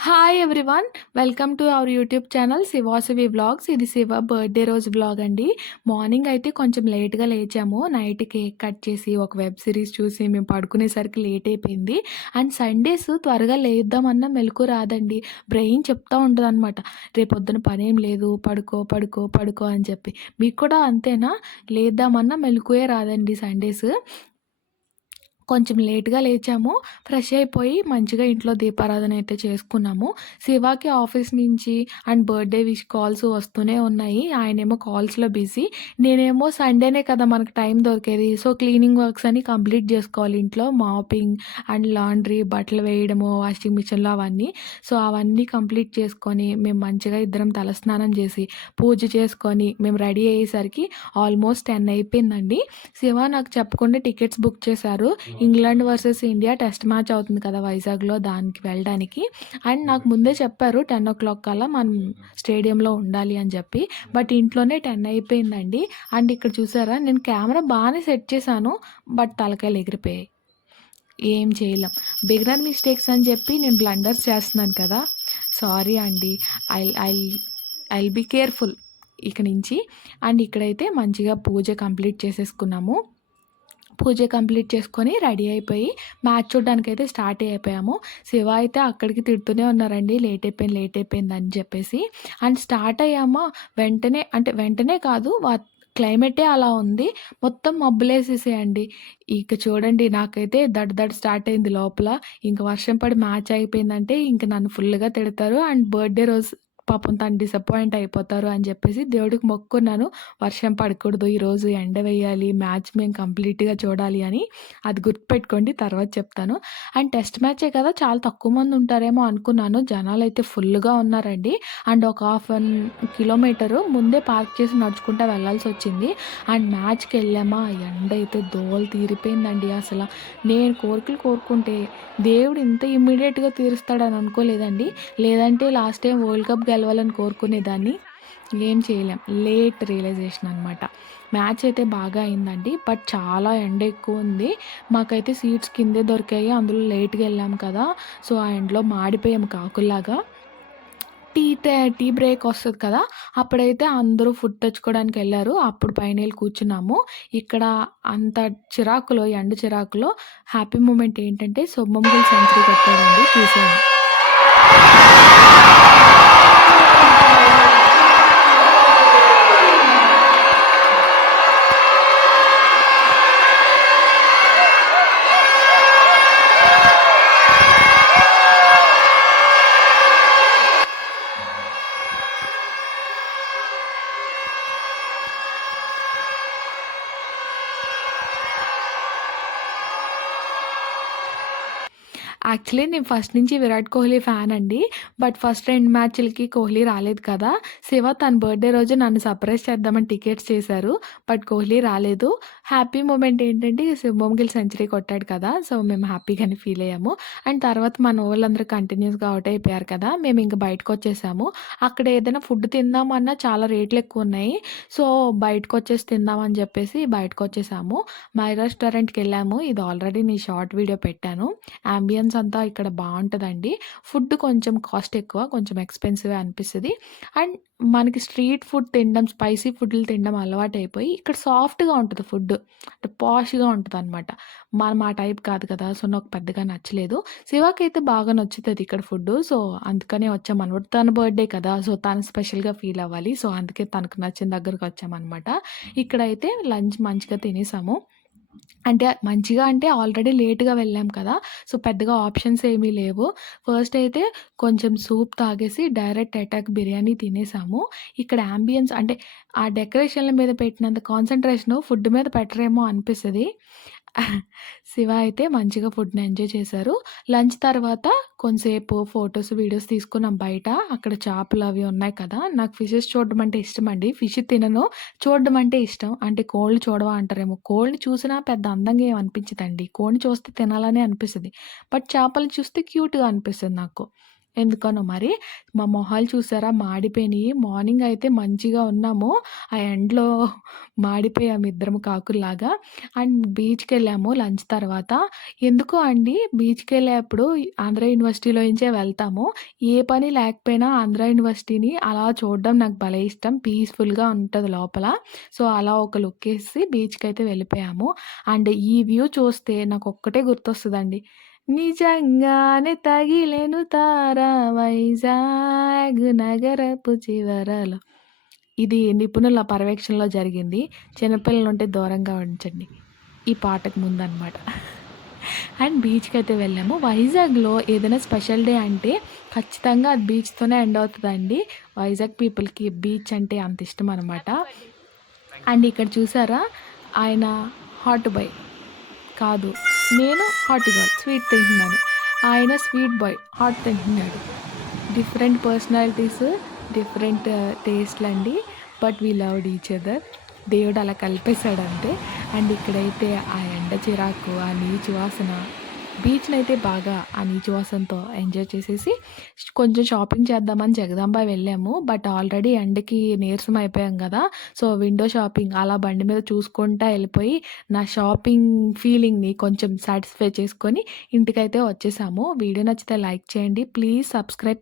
Hi everyone. Welcome to our YouTube channel Shivasavi vlogs. ఇది Shiva birthday రోజు vlog అండి. Morning అయితే కొంచెం లేట్‌గా లేచాము. నైట్ కేక్ కట్ చేసి, ఒక వెబ్ సిరీస్ చూసి మేము పడుకునేసరికి లేట్ అయిపోయింది. అండ్ సండేస్ త్వరగా లేద్దామన్నా మెలుకువ రాదండి. బ్రెయిన్ చెప్తా ఉంటదనమాట. రేపొద్దున పనేం లేదు. పడుకో, పడుకో, పడుకో అని చెప్పి. మీకు కూడా అంతేనా? లేద్దామన్నా మెలుకువే రాదండి సండేస్. కొంచెం లేట్‌గా లేచాము. ఫ్రెష్ అయిపోయి మంచిగా ఇంట్లో దీపారాధన అయితే చేసుకున్నాము. శివాకి ఆఫీస్ నుంచి అండ్ బర్త్‌డే విష్ కాల్స్ వస్తూనే ఉన్నాయి. ఆయనేమో కాల్స్‌లో బిజీ. నేనేమో సండేనే కదా మనకు టైం దొరికేది. సో, క్లీనింగ్ వర్క్స్ అన్నీ కంప్లీట్ జేసుకోవాలి ఇంట్లో. మాపింగ్ అండ్ లాండ్రీ, బట్టలు వేయడము, వాషింగ్ మిషన్‌లో అవన్నీ. సో, అవన్నీ కంప్లీట్ చేసుకొని మేము మంచిగా ఇద్దరం తలస్నానం చేసి, పూజ చేసుకొని మేము రెడీ అయ్యేసరికి ఆల్మోస్ట్ 10 అయిపోయిందండి. శివ నాకు చెప్పకుండా టికెట్స్ బుక్ చేశారు. England versus India test match అవుతుంది కదా వైజాగ్‌లో, దానికి వెళ్ళడానికి. అండ్ నాకు ముందే చెప్పారు 10:00 కల్లా మనం స్టేడియంలో ఉండాలి అని చెప్పి. బట్ ఇంట్లోనే 10 అయిపోయిందండి. అండ్ ఇక్కడ చూసారా, నేను కెమెరా బానే సెట్ చేశాను. బట్ తలకాయలు ఎగిరిపోయాయి. ఏం చేయలేం. బిగినర్ మిస్టేక్స్ అని చెప్పి నేను బ్లండర్స్ చేస్తున్నాను కదా! సారీ అండి. I'll I'll I'll be careful ఇక నుంచి. అండ్ ఇక్కడైతే మంచిగా పూజ కంప్లీట్ చేసేసుకున్నాము. పూజ కంప్లీట్ చేసుకొని రెడీ అయిపోయి మ్యాచ్ చూడ్డానికైతే స్టార్ట్ అయిపోయాము. శివ అయితే అక్కడికి తిడుతూనే ఉన్నారండి. లేట్ అయిపోయింది, లేట్ అయిపోయింది అని చెప్పేసి. అండ్ స్టార్ట్ అయ్యామా వెంటనే, అంటే వెంటనే కాదు, క్లైమేటే అలా ఉంది. మొత్తం మబ్బులేసేసాయండి. ఇక చూడండి, నాకైతే దడ్ దడ్ స్టార్ట్ అయింది లోపల. ఇంక వర్షం పడి మ్యాచ్ అయిపోయిందంటే ఇంక నన్ను ఫుల్‌గా తిడతారు. అండ్ బర్త్‌డే రోజు పాపం తను డిసప్పాయింట్ అయిపోతారు అని చెప్పేసి దేవుడికి మొక్కుకున్నాను. వర్షం పడకూడదు, ఈరోజు ఎండ వేయాలి, మ్యాచ్ మేము కంప్లీట్‌గా చూడాలి అని. అది గుర్తుపెట్టుకోండి, తర్వాత చెప్తాను. అండ్ టెస్ట్ మ్యాచే కదా, చాలా తక్కువ మంది ఉంటారేమో అనుకున్నాను. జనాలైతే ఫుల్‌గా ఉన్నారండి. అండ్ ఒక హాఫ్ అన్ కిలోమీటరు ముందే పార్క్ చేసి నడుచుకుంటా వెళ్ళాల్సొచ్చింది. అండ్ మ్యాచ్‌కెళ్ళామా, ఎండ అయితే దోల తీరిపోయిందండి అసల. నేను కోరికలు కోరుకుంటే దేవుడు ఇంత ఇమ్మీడియేట్‌గా తీరుస్తాడని అనుకోలేదండి. లేదంటే లాస్ట్ టైం వరల్డ్ కప్ గెలవాలని కోరుకునేదాన్ని. ఏం చేయలేం. లేట్ రియలైజేషన్ అనమాట. మ్యాచ్ అయితే బాగా అయిందండి. బట్ చాలా ఎండ ఎక్కువుంది. మాకైతే సీట్స్ కిందే దొరికాయి. అందులో లేట్‌గా ఎళ్ళాం కదా! సో, ఆ ఎండలో మాడిపోయాము కాకుల్లాగా. టీ బ్రేక్ వస్తది కదా! అప్పుడైతే అందరూ ఫుడ్ తెచ్చుకోవడానికెళ్లారు. అప్పుడు పైనెళ్లి కూర్చున్నాము. ఇక్కడ అంత చిరాకులో, ఎండ చిరాకులో హ్యాపీ మూమెంట్ ఏంటంటే, శుభమన్ గిల్ సెంచరీ కొట్టాడండి, చూసాము. యాక్చువల్లీ నేను ఫస్ట్ నుంచి విరాట్ కోహ్లీ ఫ్యాన్ అండి. బట్ ఫస్ట్ 2 మ్యాచ్‌లకి కోహ్లీ రాలేదు కదా! శివ తన బర్త్‌డే రోజు నన్ను సర్ప్రైజ్ చేద్దామని టికెట్స్ చేశారు. బట్ కోహ్లీ రాలేదు. హ్యాపీ మూమెంట్ ఏంటంటే, శుభమన్ గిల్ సెంచరీ కొట్టాడు కదా! సో, మేము హ్యాపీగానే ఫీల్ అయ్యాము. అండ్ తర్వాత మనోళ్ళందరూ కంటిన్యూస్‌గా ఔట్ అయిపోయారు కదా! మేమింక బయటకొచ్చేసాము. అక్కడ ఏదైనా ఫుడ్ తిందామన్నా చాలా రేట్లు ఎక్కువున్నాయి. సో, బయటకొచ్చేసి తిందాం అని చెప్పేసి బయటకొచ్చేసాము. మై రెస్టారెంట్‌కెళ్ళాము. ఇది ఆల్రెడీ నేను షార్ట్ వీడియో పెట్టాను. యాంబియన్స్ అంతా ఇక్కడ బావుంటదండి. ఫుడ్ కొంచెం కాస్ట్ ఎక్కువ, కొంచెం ఎక్స్‌పెన్సివే అనిపిస్తది. అండ్ మనకి స్ట్రీట్ ఫుడ్ తినడం, స్పైసీ ఫుడ్‌లు తినడం అలవాటయిపోయి ఇక్కడ సాఫ్ట్‌గా ఉంటది ఫుడ్. అంటే పాష్‌గా ఉంటదనమాట. మా టైప్ కాదు కదా! సో, నాకు పెద్దగా నచ్చలేదు. శివాకైతే బాగా నచ్చుతది ఇక్కడ ఫుడ్డు. సో, అందుకనే వచ్చామనమాట. తన బర్త్‌డే కదా! సో, తను స్పెషల్‌గా ఫీల్ అవ్వాలి. సో, అందుకే తనకు నచ్చిన దగ్గరకొచ్చామనమాట. ఇక్కడైతే లంచ్ మంచిగా తినేసాము. అంటే మంచిగా అంటే ఆల్రెడీ లేట్‌గా వెళ్ళాం కదా! సో, పెద్దగా ఆప్షన్స్ ఏమీ లేవు. ఫస్ట్ అయితే కొంచెం సూప్ తాగేసి డైరెక్ట్ అటాక్ బిర్యానీ తినేసాము. ఇక్కడ యాంబియన్స్ అంటే ఆ డెకరేషన్‌ల మీద పెట్టినంత కాన్సంట్రేషను ఫుడ్ మీద పెట్టరేమో అనిపిస్తది. శివ అయితే మంచిగా ఫుడ్‌ని ఎంజాయ్ చేశారు. లంచ్ తర్వాత కొంసేపు ఫోటోస్, వీడియోస్ తీసుకున్నాం బయట. అక్కడ చేపలు అవి ఉన్నాయి కదా! నాకు ఫిషెస్ చూడడం అంటే ఇష్టమండి. ఫిష్ తినను. చూడడం అంటే ఇష్టం. అంటే కోళ్ళు చూడవా అంటారేమో. కోడిని చూసినా పెద్ద అందంగా ఏమి అనిపించదండి. కోడిని చూస్తే తినాలనే అనిపిస్తది. బట్ చేపలను చూస్తే క్యూట్‌గా అనిపిస్తది నాకు. ఎందుకనో మరి. మా మొహాలు చూసారా మాడిపోయినియి. మార్నింగ్ అయితే మంచిగా ఉన్నాము. ఆ ఎండలో మాడిపోయాము ఇద్దరం కాకుల్లాగా. అండ్ బీచ్‌కెళ్ళాము లంచ్ తర్వాత. ఎందుకో అండి బీచ్‌కెళ్ళేప్పుడు ఆంధ్ర యూనివర్సిటీలో నుంచే వెళ్తాము. ఏ పని లేకపోయినా ఆంధ్ర యూనివర్సిటీని అలా చూడడం నాకు భలే ఇష్టం. పీస్‌ఫుల్‌గా ఉంటది లోపల. సో, అలా ఒక లుక్కేసి బీచ్‌కైతే వెళ్ళిపోయాము. అండ్ ఈ వ్యూ చూస్తే నాకొక్కటే గుర్తొస్తదండి. నిజంగానే తగిలెను తార వైజాగ్ నగరపు చివరలో. ఇది నిపుణుల పర్యవేక్షణలో జరిగింది. చిన్నపిల్లలుంటే దూరంగా ఉంచండి. ఈ పాటకు ముందనమాట. అండ్ బీచ్‌కైతే వెళ్ళాము. వైజాగ్‌లో ఏదైనా స్పెషల్ డే అంటే ఖచ్చితంగా అది బీచ్‌తోనే ఎండ్ అవుతదండి. వైజాగ్ పీపుల్‌కి బీచ్ అంటే అంత ఇష్టమనమాట. అండ్ ఇక్కడ చూసారా ఆయన హాట్ బాయ్. కాదు. నేను హాట్ గర్ల్ స్వీట్ తింటున్నాను. ఆయన స్వీట్ బాయ్ హాట్ తింటున్నాడు. డిఫరెంట్ పర్సనాలిటీస్, డిఫరెంట్ టేస్ట్‌లండి. But we loved each other. దేవుడు అలా కలిపేసాడంతే. అండ్ ఇక్కడైతే ఆ ఎండ చిరాకు, ఆ నీచు వాసన బీచ్‌నైతే బాగా ఆ నీచు వాసనతో ఎంజాయ్ చేసేసి కొంచెం షాపింగ్ చేద్దామని జగదాంబ వెళ్ళాము. బట్ ఆల్రెడీ ఎండకి నీరసం అయిపోయాం గదా! సో, విండో షాపింగ్ అలా బండి మీద చూసుకుంటా ఎళ్ళిపోయి నా షాపింగ్ ఫీలింగ్‌ని కొంచెం సాటిస్ఫై చేసుకొని ఇంటికైతే వచ్చేసాము. వీడియో నచ్చితే లైక్ చేయండి. Please subscribe